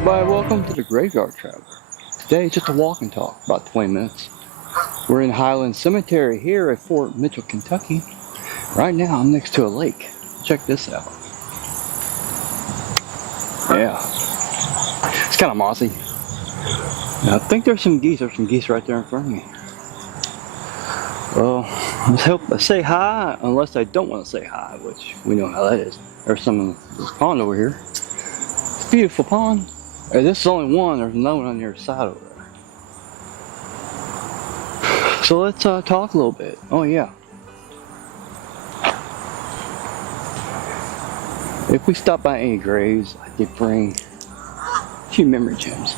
everybody, welcome to the Graveyard Traveler. Today it's just a walk and talk, about 20 minutes. We're in Highland Cemetery here at Fort Mitchell, Kentucky. Right now I'm next to a lake. Check this out. Yeah, it's kind of mossy. I think there's some geese right there in front of me. Well, let's say hi, unless I don't want to say hi, which we know how that is. There's some in this pond over here. It's a beautiful pond. This is only one, there's another one on the other side over there. So let's talk a little bit. Oh yeah. If we stop by any graves, I did bring a few memory gems.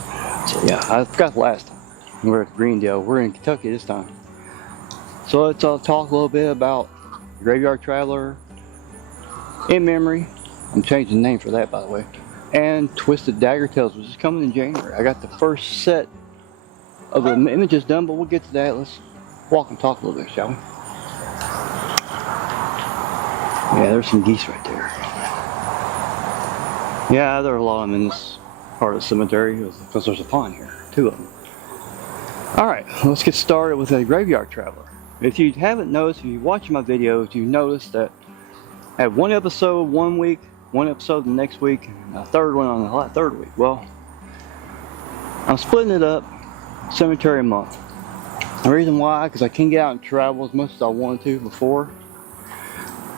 So yeah, I forgot last time. We're at Greendale. We're in Kentucky this time. So let's talk a little bit about Graveyard Traveler, in memory. I'm changing the name for that, by the way. And Twisted Dagger Tales, which is coming in January. I got the first set of the images done, but we'll get to that. Let's walk and talk a little bit, shall we? Yeah, there's some geese right there. Yeah, there are a lot of them in this part of the cemetery because there's a pond here, 2 of them. Alright, let's get started with a Graveyard Traveler. If you haven't noticed, if you watch my videos, you notice that I have one episode one week, one episode the next week, and a third one on the third week. Well, I'm splitting it up cemetery month. The reason why, because I can't get out and travel as much as I wanted to before.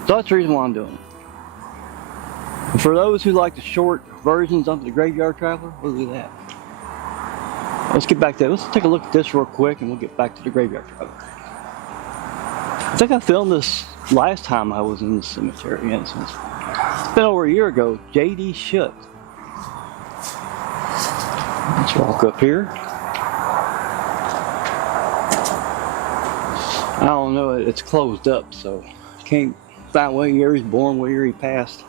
So that's the reason why I'm doing it. And for those who like the short versions of the Graveyard Traveler, we'll do that. Let's get back to that. Let's take a look at this real quick and we'll get back to the Graveyard Traveler. I think I filmed this last time I was in the cemetery. It's been over a year ago. JD Shut. Let's walk up here. I don't know, it's closed up, so can't find what year he's born, what year he passed.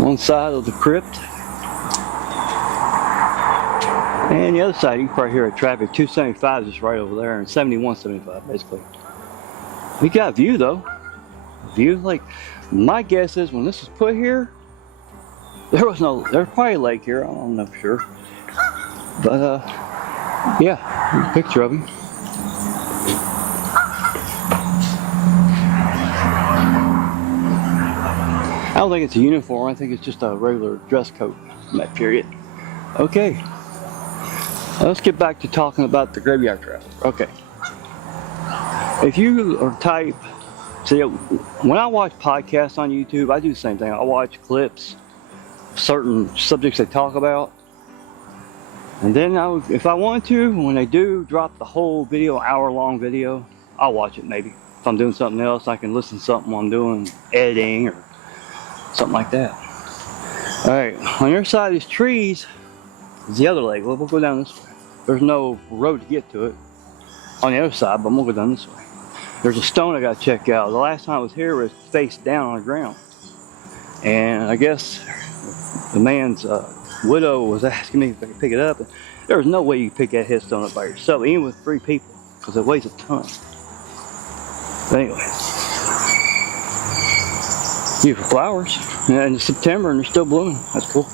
One side of the crypt. And the other side, you can probably hear a traffic. 275 is just right over there, and 7175 basically. We got a view though. View, like, my guess is when this was put here, there's probably a lake here. I don't know for sure. But yeah, here's a picture of him. I don't think it's a uniform. I think it's just a regular dress coat from that period. Okay. Let's get back to talking about the Graveyard Traveler. Okay. If you are type, see, when I watch podcasts on YouTube, I do the same thing. I watch clips, certain subjects they talk about, and then if I want to, when they do drop the whole video, hour-long video, I'll watch it maybe. If I'm doing something else, I can listen to something while I'm doing editing or something like that. All right, on your side of these trees is the other lake. We'll go down this way. There's no road to get to it on the other side, but I'm gonna go down this way. There's a stone I gotta check out. The last time I was here, it was face down on the ground. And I guess the man's widow was asking me if I could pick it up. There's no way you can pick that headstone up by yourself, even with 3 people, because it weighs a ton. But anyway. Beautiful flowers. And it's September and they're still blooming. That's cool.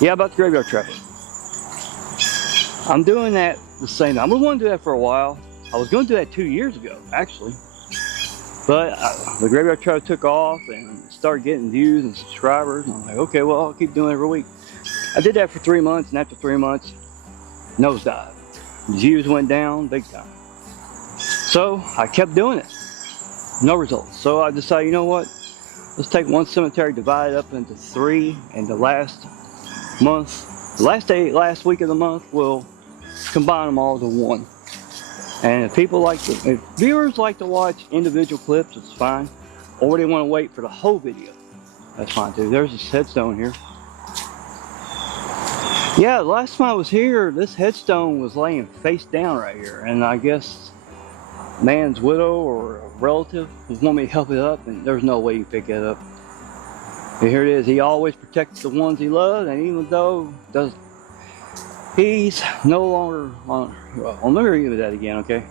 Yeah, about the Graveyard Traveler. I'm doing that the same. I was going to do that for a while. I was going to do that 2 years ago, actually. But the Graveyard Traveler took off and started getting views and subscribers. And I'm like, okay, well, I'll keep doing it every week. I did that for 3 months, and after 3 months, nosedive. Views went down big time. So I kept doing it. No results. So I decided, you know what? Let's take one cemetery, divide it up into 3, and the last week of the month, we'll combine them all to 1. And if viewers like to watch individual clips, it's fine. Or they want to wait for the whole video, that's fine too. There's this headstone here. Yeah, the last time I was here, this headstone was laying face down right here, and I guess man's widow or a relative was wanting me to help it up, and there's no way you pick it up. And here it is. He always protects the ones he loved, and even though he's no longer on, well, let me read that again, okay?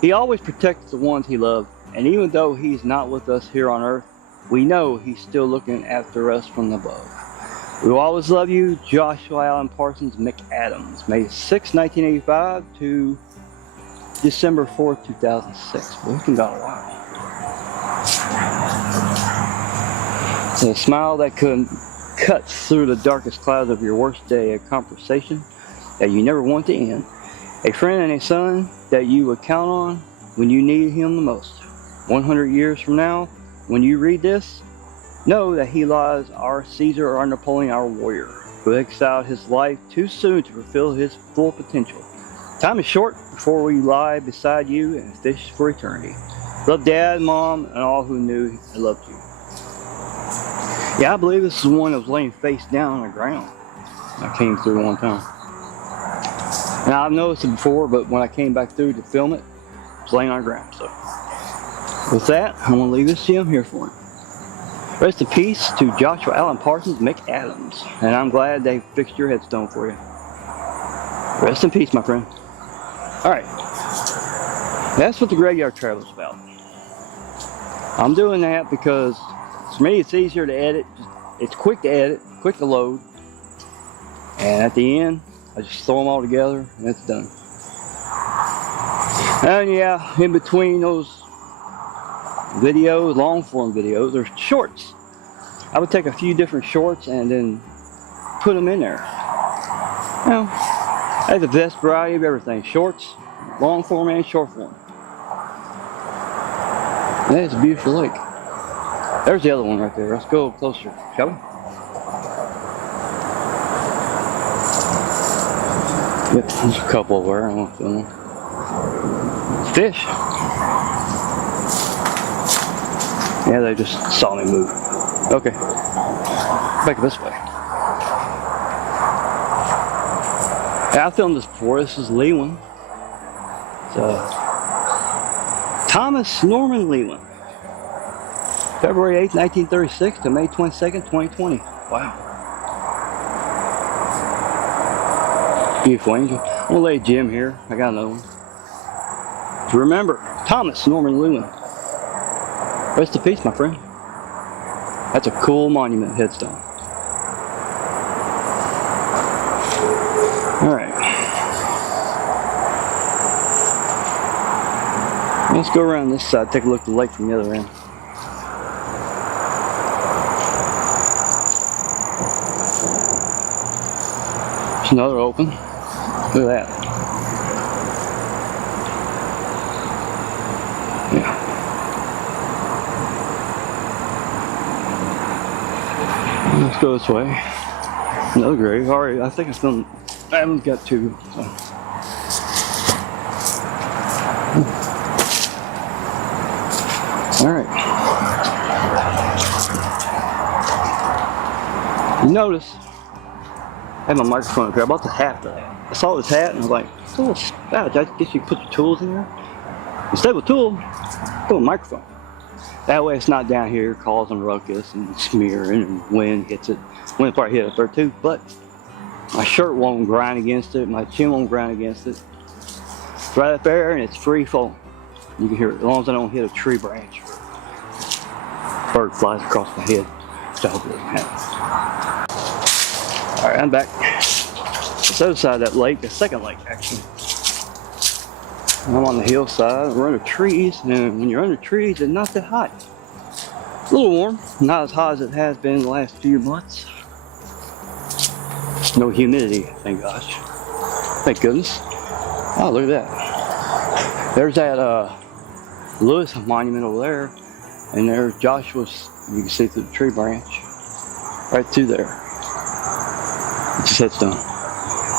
He always protects the ones he loved, and even though he's not with us here on earth, we know He's still looking after us from above. We will always love you, Joshua Allen Parsons McAdams, May 6, 1985 to December 4th, 2006. Well, it's been gone a while. A smile that cuts through the darkest clouds of your worst day, a conversation that you never want to end, a friend and a son that you would count on when you need him the most. 100 years from now, when you read this, know that he lies our Caesar or our Napoleon, our warrior, who exiled his life too soon to fulfill his full potential. Time is short before we lie beside you and fish for eternity. Love Dad, Mom, and all who knew and loved you. Yeah, I believe this is the one that was laying face down on the ground. I came through one time. Now, I've noticed it before, but when I came back through to film it, it was laying on the ground. So, with that, I'm going to leave this gem here for him. Rest in peace to Joshua Allen Parsons McAdams. And I'm glad they fixed your headstone for you. Rest in peace, my friend. Alright. That's what the Graveyard Travel is about. I'm doing that because for me it's easier to edit. It's quick to edit, quick to load. And at the end, I just throw them all together and it's done. And yeah, in between those videos, long form videos, there's shorts. I would take a few different shorts and then put them in there. You know, I have the best variety of everything. Shorts, long form and short form. And that is a beautiful lake. There's the other one right there. Let's go closer, shall we? Yep, there's a couple over there. I want to film them. Fish. Yeah, they just saw me move. Okay. Back this way. Yeah, I filmed this before. This is Leland. Thomas Norman Leland. February 8th, 1936 to May 22nd, 2020. Wow. Beautiful angel. I'm going to lay a gem here. I got another one. To remember, Thomas Norman Leland. Rest in peace, my friend. That's a cool monument headstone. Alright. Let's go around this side, take a look at the lake from the other end. There's another open. Look at that. Yeah. Let's go this way. Another grave. Alright, I think I haven't got two. So. Alright. You notice, I have my microphone up here. I bought the hat for that. I saw this hat and I was like, it's a little spout. I guess you can put your tools in there. Instead of a tool, put a microphone. That way it's not down here causing ruckus and smearing and wind hits it. Wind probably hit up there too, but my shirt won't grind against it. My chin won't grind against it. It's right up there and it's free fall. You can hear it as long as I don't hit a tree branch. Bird flies across my head. So I hope it doesn't happen. Alright, I'm back. This other side of that lake, the second lake actually. I'm on the hillside, we're under trees, and when you're under trees, it's not that hot. It's a little warm, not as hot as it has been the last few months. No humidity, thank gosh. Thank goodness. Oh, look at that. There's that Lewis monument over there, and there's Joshua's, you can see through the tree branch, right through there. It's his headstone.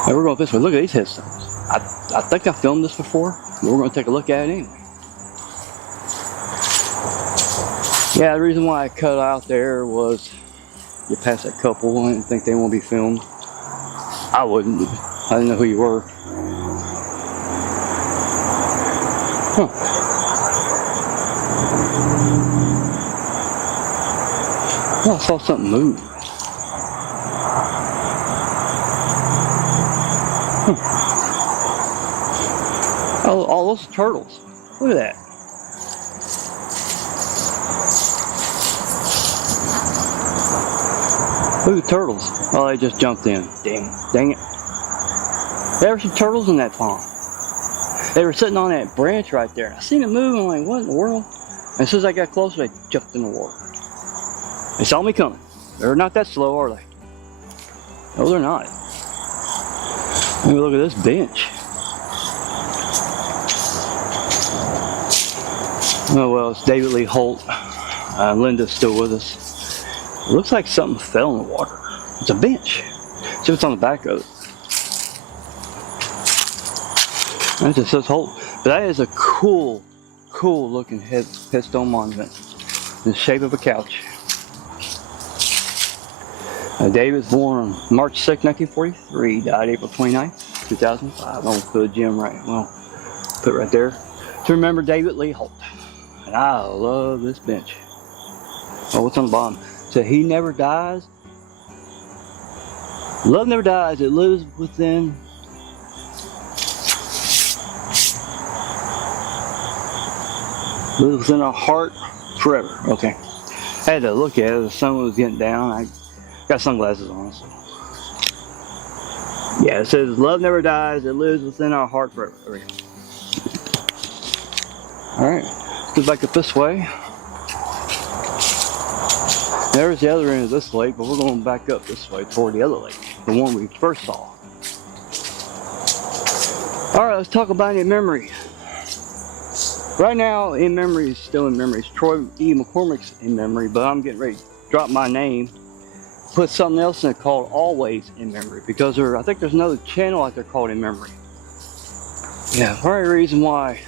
And we're going this way, look at these headstones. I think I filmed this before. But we're going to take a look at it anyway. Yeah, the reason why I cut out there was you pass that couple and think they won't be filmed. I wouldn't. I didn't know who you were. Huh. Oh, I saw something move. Huh. Oh, all those turtles. Look at that. Look at turtles. Oh, they just jumped in. Dang it. There were some turtles in that pond. They were sitting on that branch right there. I seen it move, and I'm like, what in the world? And as soon as I got closer, they jumped in the water. They saw me coming. They're not that slow, are they? No, they're not. Let me look at this bench. Oh well, it's David Lee Holt. Linda's still with us. It looks like something fell in the water. It's a bench. See what's on the back of it. That just says Holt. But that is a cool looking headstone monument in the shape of a couch. David was born on March 6, 1943, died April 29, 2005. I'm going to put a gem right, well, put it right there to remember David Lee Holt. And I love this bench. Oh, what's on the bottom? So he never dies. Love never dies. It lives within. Lives within our heart forever. Okay. I had to look at it. The sun was getting down. I got sunglasses on. So. Yeah, it says love never dies. It lives within our heart forever. There we go. All right. Let's go back up this way. There's the other end of this lake, but we're going back up this way toward the other lake, the one we first saw. All right, let's talk about in memory. Right now, in memory is still in memory. It's Troy E. McCormick's in memory, but I'm getting ready to drop my name, put something else in it called Always in Memory, because I think there's another channel out there called In Memory. Yeah, probably the reason why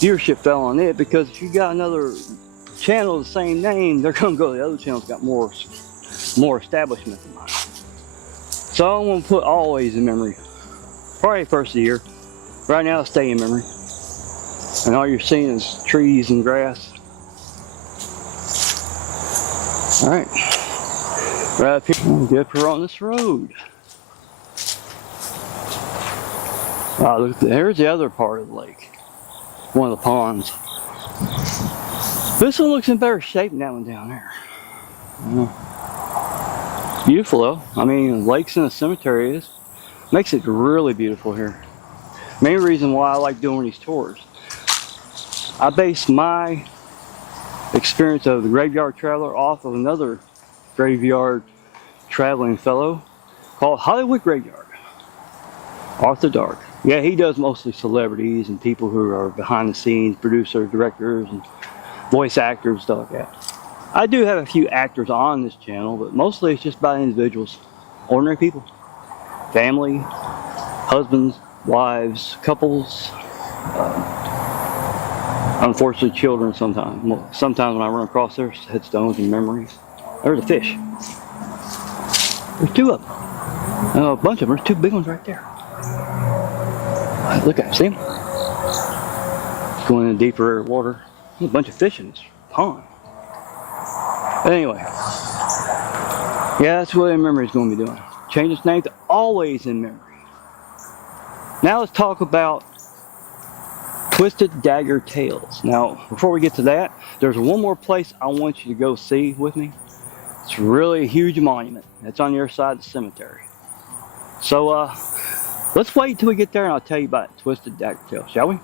viewership fell on it, because if you got another channel of the same name, they're gonna go to the other channel's got more establishment than mine. So I'm gonna put Always in Memory. Probably first of the year. Right now, stay in memory. And all you're seeing is trees and grass. All right. Right up here, we'll get up here on this road. Wow, look, there's the other part of the lake. One of the ponds. This one looks in better shape than that one down there. Beautiful though. I mean, lakes in a cemetery is makes it really beautiful here. Main reason why I like doing these tours. I base my experience of the graveyard traveler off of another graveyard traveling fellow called Hollywood Graveyard, Arthur Dark. Yeah, he does mostly celebrities and people who are behind the scenes, producers, directors, and voice actors, stuff like that. I do have a few actors on this channel, but mostly it's just about individuals, ordinary people, family, husbands, wives, couples, unfortunately children sometimes. Well, sometimes when I run across their headstones and memories. There's a fish. There's two of them. A bunch of them. There's two big ones right there. Look at them. See them? Going in deeper water. There's a bunch of fish in this pond. But anyway. Yeah, that's what In Memory is going to be doing. Change its name to Always in Memory. Now let's talk about Twisted Dagger Tales. Now, before we get to that, there's one more place I want you to go see with me. It's really a huge monument. It's on the other side of the cemetery. So, let's wait until we get there and I'll tell you about Twisted Dagger Tales, shall we?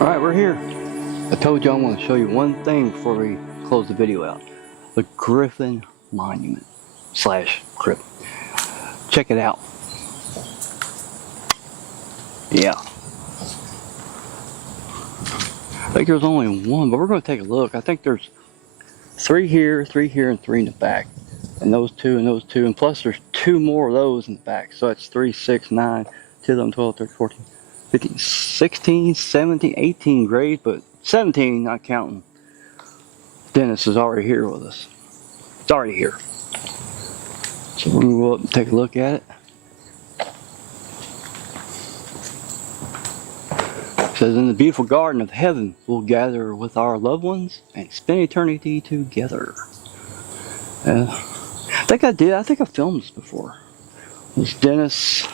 Alright, we're here. I told you I want to show you one thing before we close the video out. The Griffin Monument / crypt. Check it out. Yeah. I think there's only one, but we're going to take a look. I think there's 3 here, 3 here, and 3 in the back. And those 2 and those 2. And plus there's 2 more of those in the back. So that's 3, 6, 9, 10, 11, 12, 13, 14, 15, 16, 17, 18 graves, but 17 not counting. Dennis is already here with us. It's already here. So we're going to go up and take a look at it. It says, in the beautiful garden of heaven, we'll gather with our loved ones and spend eternity together. I think I did. I think I filmed this before. It's Dennis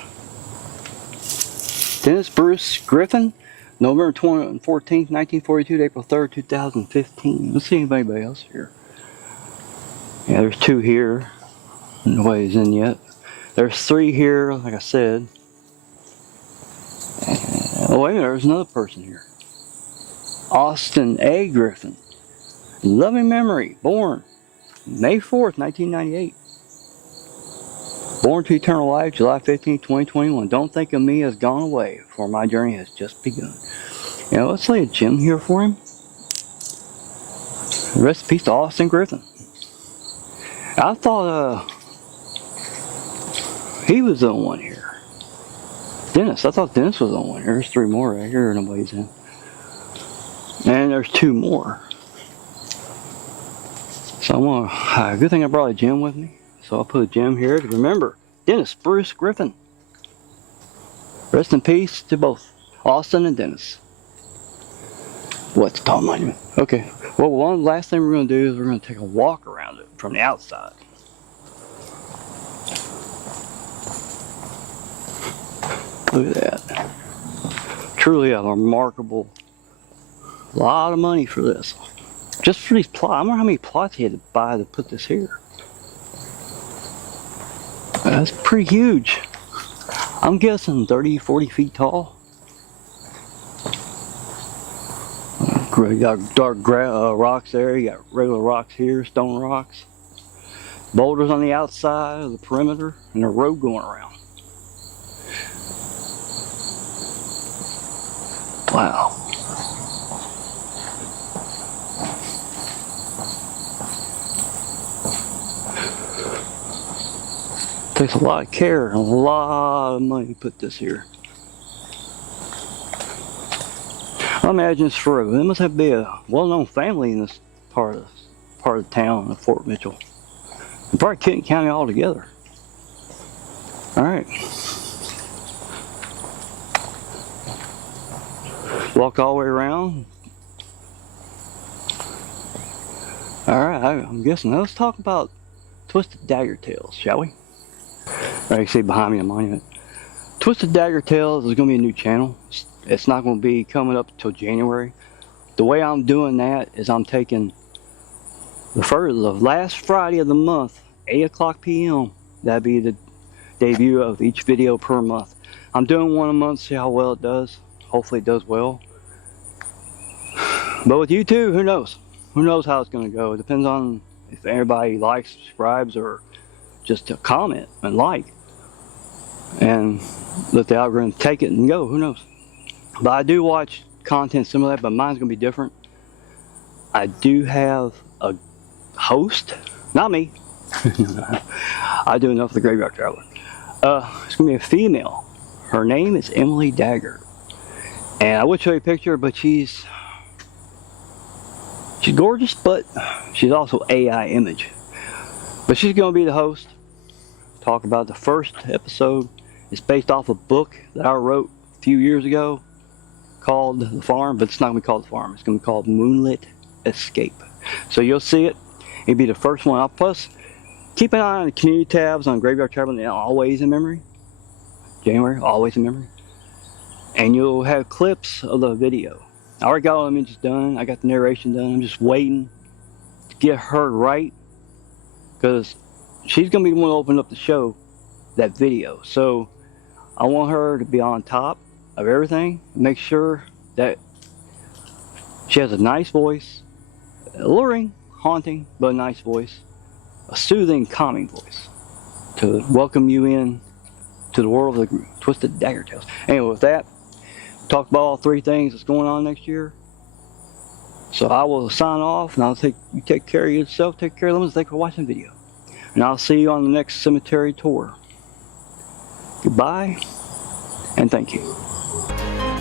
Bruce Griffin, November 14th, 1942 to April 3rd, 2015. Let's see if anybody else here. Yeah, there's 2 here. Nobody's in yet. There's 3 here, like I said. Oh, wait a minute, there's another person here. Austin A. Griffin. Loving memory, born May 4th, 1998. Born to eternal life, July 15, 2021. Don't think of me as gone away, for my journey has just begun. You know, let's lay a gem here for him. Rest in peace to Austin Griffin. I thought he was the one here. Dennis, I thought Dennis was the one here. There's 3 more right here, nobody's in. And there's 2 more. So I'm gonna, good thing I brought a gem with me. So I'll put a gem here to remember Dennis Bruce Griffin. Rest in peace to both Austin and Dennis. What's the top monument? Okay. Well, one last thing we're going to do is we're going to take a walk around it from the outside. Look at that. Truly a remarkable, lot of money for this. Just for these plots. I wonder how many plots he had to buy to put this here. That's pretty huge. I'm guessing 30, 40 feet tall. You got dark rocks there. You got regular rocks here, stone rocks. Boulders on the outside of the perimeter, and a road going around. Wow. Takes a lot of care and a lot of money to put this here. I imagine it's for there must have to be a well-known family in this part of town of Fort Mitchell. And probably Kenton County altogether. Alright. Walk all the way around. Alright, I'm guessing. Now let's talk about Twisted Dagger Tales, shall we? Right, you see behind me a monument. Twisted Dagger Tales is going to be a new channel. It's not going to be coming up until January. The way I'm doing that is I'm taking the last Friday of the month, 8 o'clock p.m. That'd be the debut of each video per month. I'm doing one a month, see how well it does. Hopefully it does well. But with YouTube, who knows? Who knows how it's going to go? It depends on if everybody likes, subscribes, or just to comment and like. And let the algorithm take it and go. Who knows? But I do watch content similar to that, but mine's going to be different. I do have a host. Not me. I do enough of the Graveyard Traveler. It's going to be a female. Her name is Emily Dagger. And I would show you a picture, but she's gorgeous, but she's also AI image. But she's going to be the host. Talk about the first episode. It's based off a book that I wrote a few years ago called The Farm, but it's not going to be called The Farm. It's going to be called Moonlit Escape. So you'll see it. It'll be the first one. Plus, keep an eye on the community tabs on Graveyard Traveler and Always in Memory. January, Always in Memory. And you'll have clips of the video. I already got all the images done. I got the narration done. I'm just waiting to get her right, because she's going to be the one to open up the show, that video. So I want her to be on top of everything. Make sure that she has a nice voice, alluring, haunting, but a nice voice, a soothing, calming voice to welcome you in to the world of the Twisted Dagger Tales. Anyway, with that, talk about all 3 things that's going on next year. So I will sign off, and you take care of yourself, take care of them. Thanks for watching the video. And I'll see you on the next cemetery tour. Goodbye. and thank you.